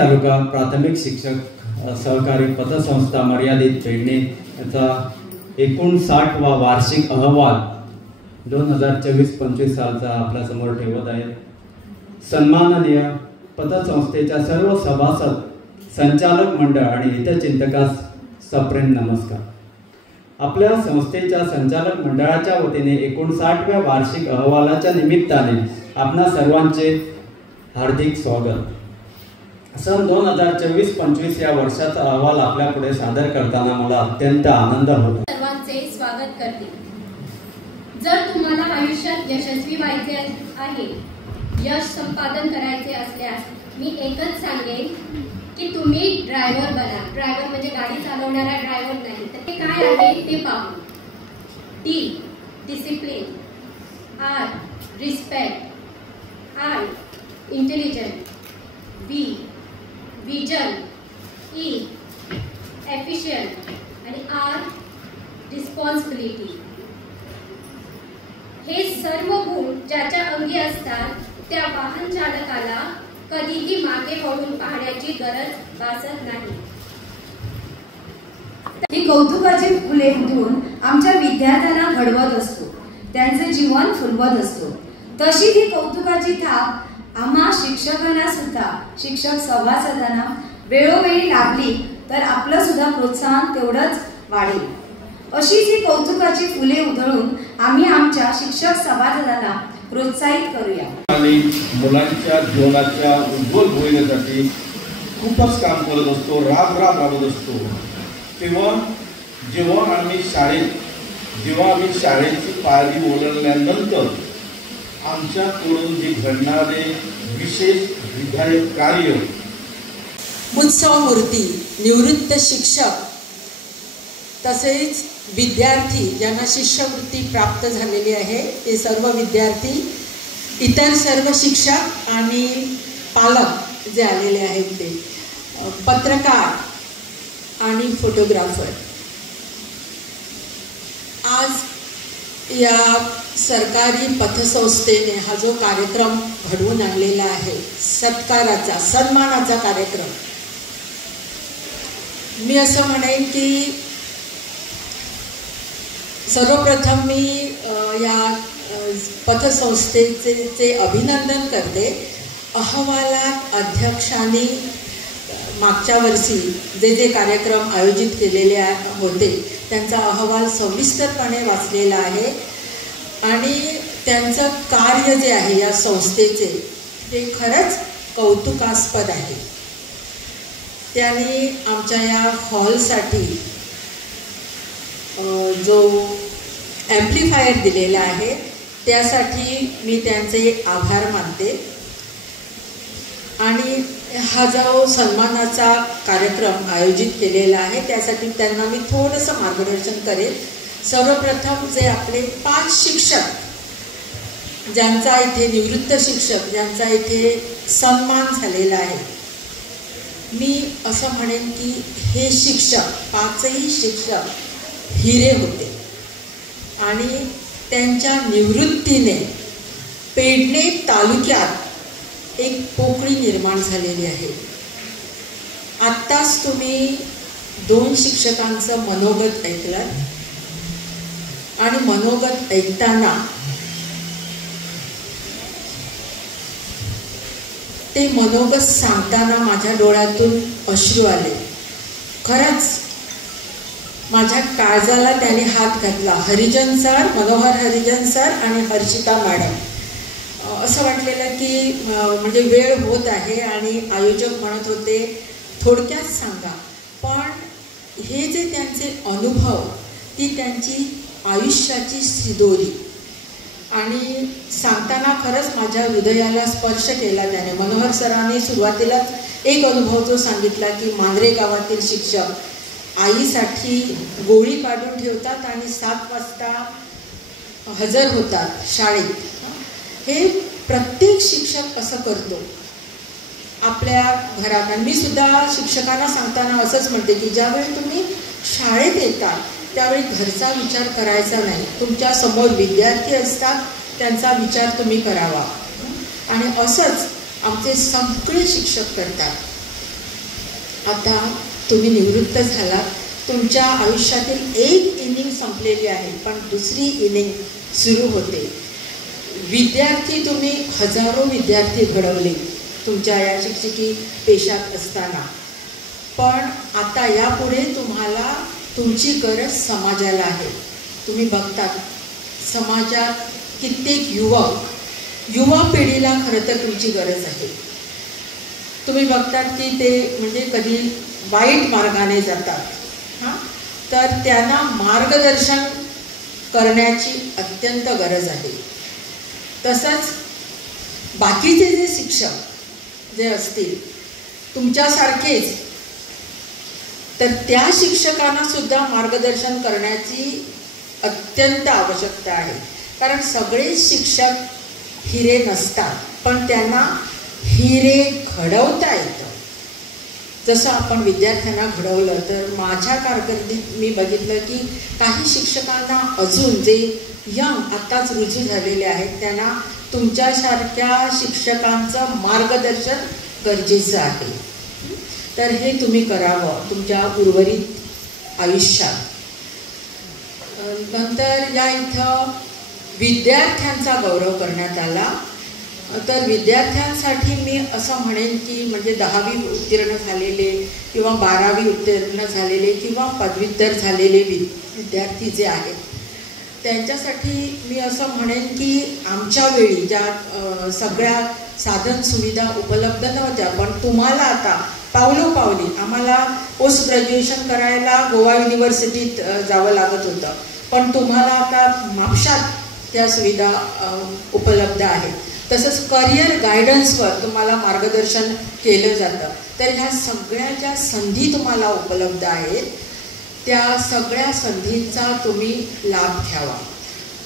तालुका प्राथमिक शिक्षक सहकारी पतसंस्था मर्यादित पेडणे याचा 59वा वार्षिक अहवाल 2024-25 सालचा आपल्या समोर ठेवत आहे। सन्माननीय पतसंस्थेच्या सर्व सभासद, संचालक मंडळ आणि हितचिंतकास सप्रेम नमस्कार। आपल्या संस्थेच्या संचालक मंडळाच्या वतीने 59व्या वार्षिक अहवालाच्या निमित्ताने आपणा सर्वांचे हार्दिक स्वागत। सन 2024-25 या वर्षाचा अहवाल आपल्या पुढे सादर करताना मला अत्यंत आनंद होतो। सर्वांचे स्वागत करते। जर तुम्हाला आयुष्यात यशस्वी व्हायचे आहे, यश संपादन करायचे असल्यास मी एकच सांगेन की तुम्ही ड्रायव्हर बना। ड्रायव्हर म्हणजे गाडी चालवणारा ड्रायव्हर नाही, तर ते काय आहे ते पाहू। D discipline, R respect, I intelligent, B vision, E efficient आणि आर रिस्पॉन्सिबिलिटी। हे सर्व गुण ज्याच्या अंगी असतात त्या वाहन चालकाला कधीही मागे वळून पाहण्याची गरज भासत नाही। ही कौतुकाची फुले उधळून आमच्या विद्यार्थ्यांना घडवत असतो, त्यांचे जीवन फुलवत असतो। तशी ही कौतुकाची थाप आम्हा शिक्षकांना सुद्धा, शिक्षक सभासदांना वेळोवेळी लाभली तर आपलं सुद्धा प्रोत्साहन तेवढंच वाढेल। अशीच ही कौतुकाची फुले उधळून आम्ही आमच्या शिक्षक सभासदांना प्रोत्साहित करूया। आणि मुलांच्या जीवनाच्या उज्ज्वल भविष्यासाठी खूपच काम करत असतो, राबत असतो। जेव्हा आम्ही शाळेची पायरी ओलांडल्यानंतर आमच्याकडून जे घडणारे विशेष विधायक कार्य, उत्सव मूर्ती, निवृत्त शिक्षक तसेच विद्यार्थी ज्यांना शिष्यवृत्ती प्राप्त झालेली आहे ते सर्व विद्यार्थी, इतर सर्व शिक्षक आणि पालक जे आलेले आहेत ते, पत्रकार आणि फोटोग्राफर। आज या सरकारी पतसंस्थेने हा जो कार्यक्रम घडवून आणलेला आहे, सत्काराचा, सन्मानाचा कार्यक्रम, मी असं म्हणेन की सर्वप्रथम मी या पतसंस्थेचे अभिनंदन करते। अहवालात अध्यक्षांनी मागच्या वर्षी जे कार्यक्रम आयोजित केलेले होते त्यांचा अहवाल सविस्तरपणे वाचलेला आहे आणि त्यांचं कार्य जे आहे या संस्थेचे ते खरंच कौतुकास्पद आहे। त्यांनी आमच्या या हॉलसाठी जो ॲम्प्लिफायर दिलेला आहे त्यासाठी मी त्यांचे आभार मानते। आणि हा जो सन्मानाचा कार्यक्रम आयोजित केलेला आहे त्यासाठी त्यांना मी थोडंसं मार्गदर्शन करेन। सर्वप्रथम जे आपले 5 शिक्षक ज्यांचा इथे, निवृत्त शिक्षक ज्यांचा इथे सन्मान झालेला आहे, मी असं म्हणेन की हे शिक्षक 5ही शिक्षक हिरे होते आणि त्यांच्या निवृत्तीने पेडणे तालुक्यात एक पोकळी निर्माण झालेली आहे। आत्ताच तुम्ही 2 शिक्षकांचं मनोगत ऐकलं आणि मनोगत ऐकताना ते मनोगत सांगताना माझ्या डोळ्यातून अश्रू आले। खरंच माझ्या काळजाला त्याने हात घातला। हरिजन सर, मनोहर हरिजन सर आणि हर्षिता मॅडम, असं वाटलेलं की म्हणजे वेळ होत आहे आणि आयोजक म्हणत होते थोडक्यात सांगा, पण हे जे त्यांचे अनुभव, ती त्यांची आयुष्याची सिदोरी आणि सांगताना खरंच माझ्या हृदयाला स्पर्श केला त्याने। मनोहर सरांनी सुरुवातीलाच एक अनुभव जो सांगितला की मांद्रे गावातील शिक्षक आईसाठी गोळी काढून ठेवतात आणि 7 वाजता हजर होतात शाळेत। हे प्रत्येक शिक्षक असं करतो आपल्या घरात। आणि मी सुद्धा शिक्षकांना सांगताना असंच म्हणते की ज्यावेळी तुम्ही शाळेत येता त्यावेळी घरचा विचार करायचा नाही, तुमच्या समोर विद्यार्थी असतात त्यांचा विचार तुम्ही करावा। आणि असंच आमचे सगळे शिक्षक करतात। आता तुम्ही निवृत्त झालात, तुमच्या आयुष्यातील एक इनिंग संपलेली आहे, पण दुसरी इनिंग सुरू होते. विद्यार्थी तुम्ही हजारो विद्यार्थी घडवले तुमच्या या शिक्षकी पेशात असताना, पण आता यापुढे तुम्हाला तुमची गरज समाजाला आहे. तुम्ही बघतात समाजात कित्येक युवा पिढीला खरं तर तुमची गरज आहे. तुम्ही बघतात की ते म्हणजे कधी वाईट मार्गाने जातात, तर त्यांना मार्गदर्शन करण्याची अत्यंत गरज आहे. तसंच बाकीचे जे शिक्षक जे असतील तुमच्यासारखेच, तर त्या शिक्षकांना सुद्धा मार्गदर्शन करण्याची अत्यंत आवश्यकता आहे. कारण सगळेच शिक्षक हिरे नसतात, पण त्यांना हिरे घडवता येतं. जसं आपण विद्यार्थ्यांना घडवलं, तर माझ्या कारकिर्दीत मी बघितलं की काही शिक्षकांना अजून जे यंग आत्ताच रुजू झालेले आहेत त्यांना तुमच्यासारख्या शिक्षकांचं मार्गदर्शन गरजेचं आहे. तर हे तुम्ही करावं तुमच्या उर्वरित आयुष्यात. नंतर या इथं विद्यार्थ्यांचा गौरव करण्यात आला. तर विद्यार्थ्यांसाठी मी असं म्हणेन की म्हणजे 10वी उत्तीर्ण झालेले किंवा 12वी उत्तीर्ण झालेले किंवा पदव्युत्तर झालेले विद्यार्थी जे आहेत त्यांच्यासाठी मी असं म्हणेन की आमच्या वेळी ज्या सगळ्या साधन सुविधा उपलब्ध नव्हत्या, पण तुम्हाला आता पावलोपावली आम्हाला पोस्ट ग्रॅज्युएशन करायला गोवा युनिव्हर्सिटीत जावं लागत होतं, पण तुम्हाला आता म्हापशात त्या सुविधा उपलब्ध आहेत. तसंच करिअर गायडन्सवर तुम्हाला मार्गदर्शन केलं जातं. तर ह्या सगळ्या ज्या संधी तुम्हाला उपलब्ध आहेत त्या सगळ्या संधींचा तुम्ही लाभ घ्यावा.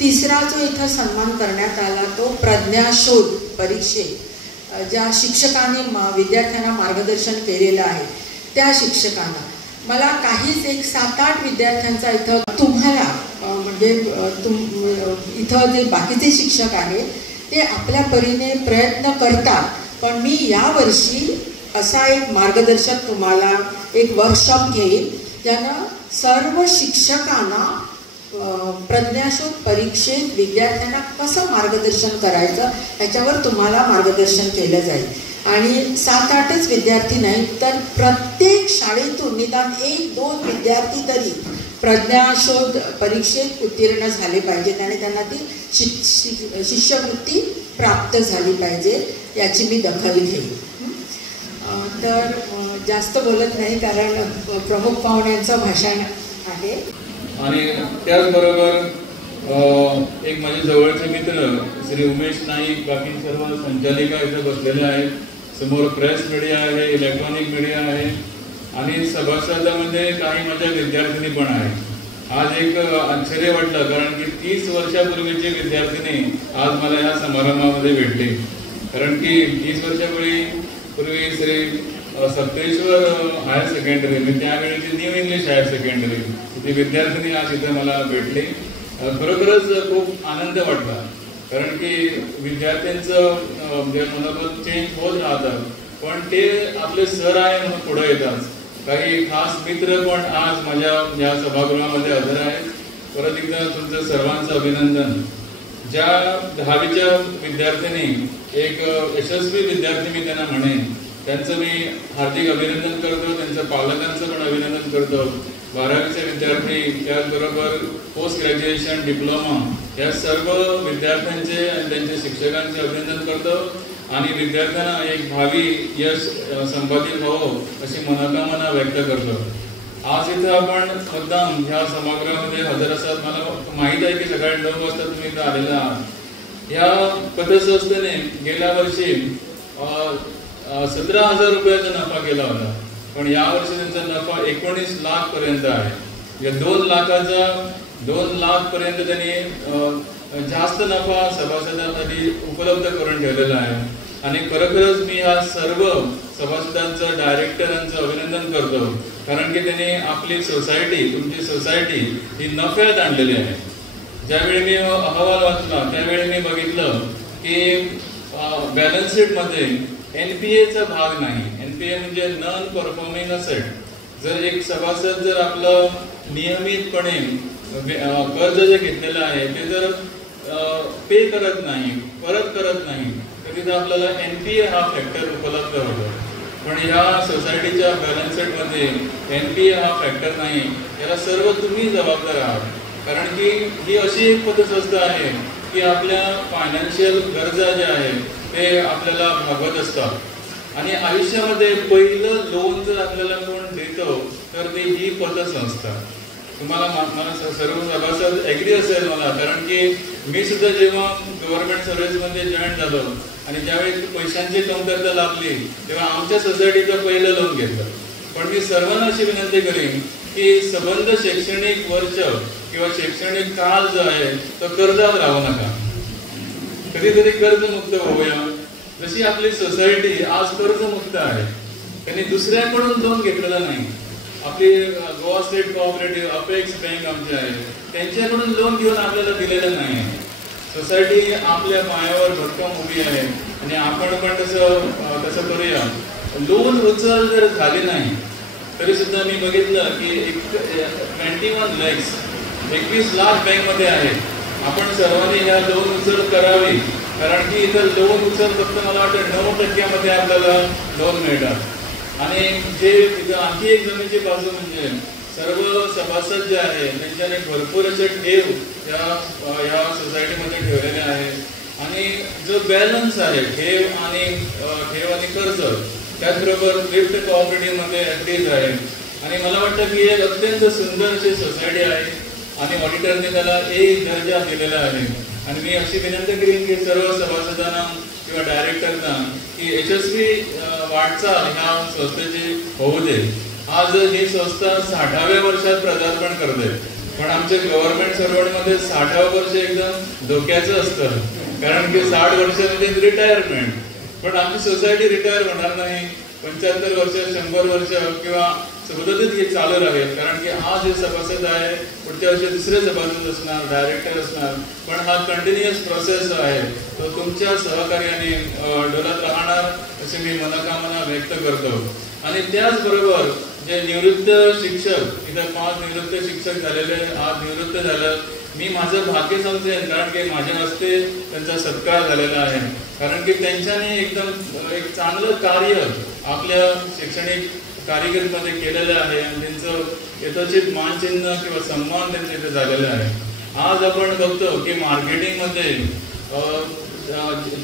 तिसरा जो इथं सन्मान करण्यात आला तो प्रज्ञाशोध परीक्षेत ज्या शिक्षकांनी विद्यार्थ्यांना मार्गदर्शन केलेलं आहे त्या शिक्षकांना. मला काहीच एक 7-8 विद्यार्थ्यांचा इथं तुम्हाला म्हणजे इथं जे बाकीचे शिक्षक आहेत ते आपल्या परीने प्रयत्न करतात, पण मी यावर्षी असा एक मार्गदर्शक तुम्हाला एक वर्कशॉप घेईन ज्यानं सर्व शिक्षकांना प्रज्ञाशोध परीक्षेत विद्यार्थ्यांना कसं मार्गदर्शन करायचं याच्यावर तुम्हाला मार्गदर्शन केलं जाईल. आणि 7-8च विद्यार्थी नाही तर प्रत्येक शाळेतून निदान 1-2 विद्यार्थी तरी प्रज्ञाशोध परीक्षेत उत्तीर्ण झाले पाहिजेत आणि त्यांना ती शिष्यवृत्ती प्राप्त झाली पाहिजे याची मी दखल घेईन. तर जास्त बोलत नाही कारण प्रमुख पाहुण्यांचं भाषण आहे. आणि त्याचबरोबर एक माझे जवळचे मित्र श्री उमेश नाईक, बाकी सर्व संचालिका इथं बसलेल्या आहेत. समोर प्रेस मीडिया आहे, इलेक्ट्रॉनिक मीडिया आहे आणि सभासदांमध्ये काही माझ्या विद्यार्थिनी पण आहेत. आज एक आश्चर्य वाटलं कारण की 30 वर्षापूर्वीचे विद्यार्थिनी आज मला या समारंभामध्ये भेटले. कारण की 30 वर्षापूर्वी श्री सप्तेश्वर हायर सेकंडरी म्हणजे त्यावेळेची न्यू इंग्लिश हायर सेकंडरी ती विद्यार्थिनी आज इथे मला भेटली. खरोखरच खूप आनंद वाटला कारण की विद्यार्थ्यांचं जे मनोगत चेंज होत राहतात, पण ते आपले सर आहे म्हणून पुढे येतात. काही खास मित्र पण आज माझ्या या सभागृहामध्ये हजर आहेत. परत एकदा तुमचं सर्वांचं अभिनंदन. ज्या 10वीच्या विद्यार्थ्यांनी एक यशस्वी विद्यार्थी मी त्यांना म्हणेन त्यांचं मी हार्दिक अभिनंदन करतो. त्यांच्या पालकांचं पण अभिनंदन करतो. 12वीचे विद्यार्थी त्याचबरोबर पोस्ट ग्रॅज्युएशन डिप्लोमा या सर्व विद्यार्थ्यांचे आणि त्यांच्या शिक्षकांचे अभिनंदन करतो आणि विद्यार्थ्यांना एक भावी यश संपादित व्हावं अशी मनोकामना व्यक्त करतो. आज इथं आपण मुद्दाम ह्या सभागृहामध्ये हजर असतात. मला माहीत आहे की सकाळी 9 वाजता तुम्ही इथं आलेला आहात. या पतसंस्थेने गेल्या वर्षी 17,000 रुपयाचा नफा केला होता, पण यावर्षी त्यांचा नफा 19 लाख पर्यंत आहे. या 2 लाख पर्यंत त्यांनी जास्त नफा सभासदांसाठी उपलब्ध करून ठेवलेला आहे. आणि खरोखरच मी ह्या सर्व सभासदांचं डायरेक्टरांचं अभिनंदन करतो कारण की त्यांनी आपली सोसायटी तुमची सोसायटी ही नफ्यात आणलेली आहे. ज्यावेळी मी अहवाल वाचला त्यावेळी मी बघितलं की बॅलन्स शीटमध्ये NPAचा भाग नाही. NPA म्हणजे नॉन परफॉर्मिंग असेट. जर एक सभासद जर आपलं नियमितपणे कर्ज जे घेतलेलं आहे ते जर पे करत नाही, परत करत नाही, तर तिथं आपल्याला NPA हा फॅक्टर उपलब्ध होतो. पण ह्या सोसायटीच्या बॅलन्स शीटमध्ये NPA हा फॅक्टर नाही. याला सर्व तुम्ही जबाबदार आहात. कारण की ही अशी एक पतसंस्था आहे की आपल्या फायनान्शियल गरजा ज्या आहेत ते आपल्याला भागवत असतात. आणि आयुष्यामध्ये पहिलं लोन जर आपल्याला कोण देतो तर ती ही पतसंस्था. तुम्हाला मला सर्व सभासद ॲग्री असेल मला, कारण की मी सुद्धा जेव्हा गव्हर्नमेंट सर्व्हिसमध्ये जॉईन झालो आणि ज्यावेळी पैशांची कमतरता लागली तेव्हा आमच्या सोसायटीचं पहिलं लोन घेतलं. पण मी सर्वांना अशी विनंती करीन की संबंध शैक्षणिक वर्ष किंवा शैक्षणिक काळ जो आहे तो कर्जात राहू नका. कधीतरी कर्जमुक्त होऊया. जशी आपली सोसायटी आज कर्जमुक्त आहे, त्यांनी दुसऱ्याकडून लोन घेतलेला नाही. आपली Goa state cooperative, apex bank आमची आहे, त्यांच्याकडून लोन घेऊन आपल्याला दिलेलं नाही. सोसायटी आपल्या पायावर भक्कम उभी आहे आणि आपण पण तसं करूया. लोन उचल जर झाली नाही तरी सुद्धा मी बघितलं की 21 लाख बँकमध्ये आहे. आपण सर्वांनी ह्या लोन उचल करावी, कारण की इथं लोन उचल फक्त मला वाटतं 9% आपल्याला लोन मिळतात. आणि जे तिथं आणखी एक जमेची बाजू म्हणजे सर्व सभासद जे आहे त्यांच्याने भरपूर असे ठेव या सोसायटीमध्ये ठेवलेले आहे. आणि जो बॅलन्स आहे ठेव आणि कर्ज, त्याचबरोबर लिफ्ट कोऑपरेटिव्हमध्ये ॲक्टिव्ह आहे. आणि मला वाटतं की एक अत्यंत सुंदर अशी सोसायटी आहे आणि ऑडिटरने त्याला A दर्जा दिलेला आहे. आणि मी अशी विनंती करीन की सर्व सभासदांना किंवा डायरेक्टरना की यशस्वी वाटचाल ह्या संस्थेची होऊ दे. आज ही संस्था 60व्या वर्षात पदार्पण करते, पण आमच्या गव्हर्नमेंट सर्व्हंटमध्ये 60वं वर्ष एकदम धोक्याचं असतं, कारण की 60 वर्ष म्हणजे रिटायरमेंट. पण आमची सोसायटी रिटायर होणार नाही. 75 वर्ष, 100 वर्ष किंवा सतत हे चालू राहील, कारण की आज जे सभासद आहे पुढच्या वर्षी दुसरे सभासद असणार, डायरेक्टर असणार. पण हा कंटिन्युअस प्रोसेस आहे तो तुमच्या सहकार्याने डोलत राहणार अशी मी मनोकामना व्यक्त करतो. आणि त्याचबरोबर जे निवृत्त शिक्षक, इथं 5 निवृत्त शिक्षक झालेले, आज निवृत्त झालं, मी माझं भाग्य समजेन, कारण की माझ्या हस्ते त्यांचा सत्कार झालेला आहे. कारण की त्यांच्याने एकदम एक चांगलं कार्य आपल्या शैक्षणिक कारकिर्दीमध्ये केलेलं आहे आणि त्यांचं यथोचित मानचिन्ह किंवा सन्मान त्यांच्या इथे झालेला आहे. आज आपण बघतो की मार्केटिंगमध्ये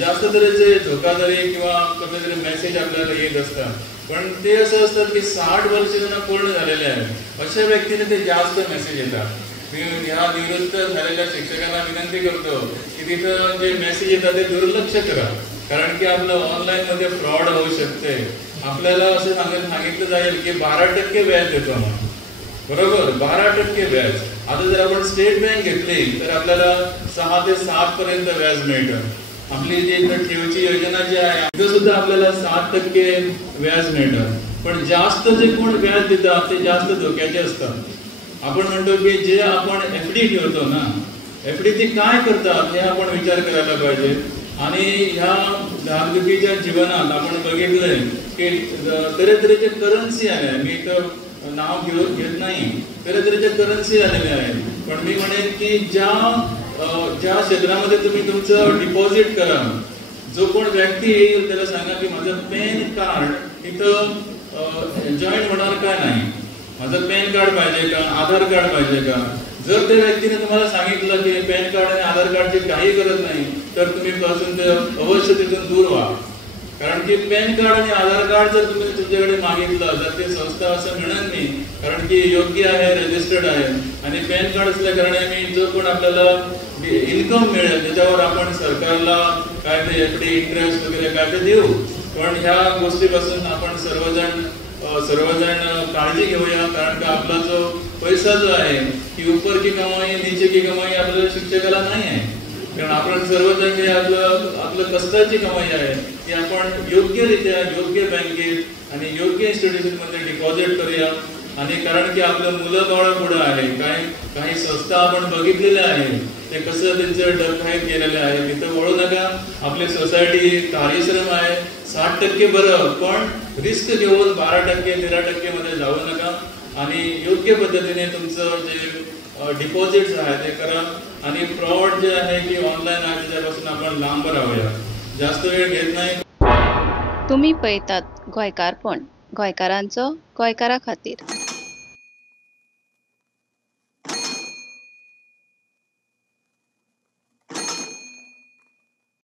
जास्त तऱ्हेचे धोकाधडी किंवा कुठेतरी मेसेज आपल्याला येत असतात, पण ते असं असतात की 60 वर्ष त्यांना पूर्ण झालेले आहेत अशा व्यक्तीने ते जास्त मेसेज येतात. मी ह्या निवृत्त झालेल्या शिक्षकांना विनंती करतो की तिथं जे मेसेज येतात ते दुर्लक्ष करा, कारण की आपलं ऑनलाईनमध्ये फ्रॉड होऊ शकते. आपल्याला असं सांगितलं जाईल की 12% व्याज देतो आपण, बरोबर, 12% व्याज. आता जर आपण स्टेट बँक घेतली तर आपल्याला 6 ते 7 पर्यंत व्याज मिळतं. आपली जी ठेवीची योजना जी आहे तिथं सुद्धा आपल्याला 7% व्याज मिळतं. पण जास्त जे कोण व्याज देतात ते जास्त धोक्याचे असतात. आपण म्हणतो की जे आपण FD ठेवतो ना, FD ते काय करतात हे आपण विचार करायला पाहिजे. आणि ह्या धाकधुकीच्या जीवनात आपण बघितलंय की तऱ्हेतऱ्हेचे करन्सी आहे. मी तर नाव घेत नाही, तऱ्हेतऱ्हेचे करन्सी आलेले आहेत. पण मी म्हणेन की ज्या क्षेत्रामध्ये तुम्ही तुमचं डिपॉझिट करा, जो कोण व्यक्ती येईल त्याला सांगा की माझं पॅन कार्ड इथं जॉईन होणार का नाही, माझं पॅन कार्ड पाहिजे का, आधार कार्ड पाहिजे का. जर त्या व्यक्तीने तुम्हाला सांगितलं की पॅन कार्ड आणि आधार कार्डची काही गरज नाही तर तुम्ही पासून ते अवश्य तिथून दूर व्हा. कारण की पॅन कार्ड आणि आधार कार्ड जर तुम्ही तुमच्याकडे मागितलं तर ते संस्था असं म्हणत नाही, कारण की योग्य आहे, रजिस्टर्ड आहे. आणि पॅन कार्ड असल्या कारणाने जो कोण आपल्याला इन्कम मिळेल त्याच्यावर आपण सरकारला काय ते FD इंटरेस्ट वगैरे काय ते देऊ. पण ह्या गोष्टीपासून आपण सर्वजण काळजी घेऊया, कारण का आपला जो पैसा जो आहे की ऊपर की कमाई नीचे की कमाई आपल्याला शिक्षकाला नाही आहे. कारण आपण सर्वजण जे आपलं कष्टाची कमाई आहे ती आपण योग्यरित्या योग्य बँकेत आणि योग्य इन्स्टिट्यूशनमध्ये डिपॉझिट करूया. आणि कारण की आपलं मुलं बाळ पुढं आहे, काही संस्था आपण बघितलेल्या आहे ते कसं त्यांचं डबघाईत केलेलं आहे. तिथं वळू नका. आपली सोसायटी कार्यश्रम आहे, 60% बरं, पण रिस्क घेऊन 12%, 13% मध्ये जाऊ नका आणि योग्य पद्धतीने तुमचं जे डिपॉझिट्स आहे ते करा. आणि फ्रॉड जे आहे की ऑनलाईन आहे त्याच्यापासून आपण लांब राहूया. जास्त वेळ घेत नाही. तुम्ही पळयतात गोंयकारपण, गोंयकारांचो गोंयकारा खातीर.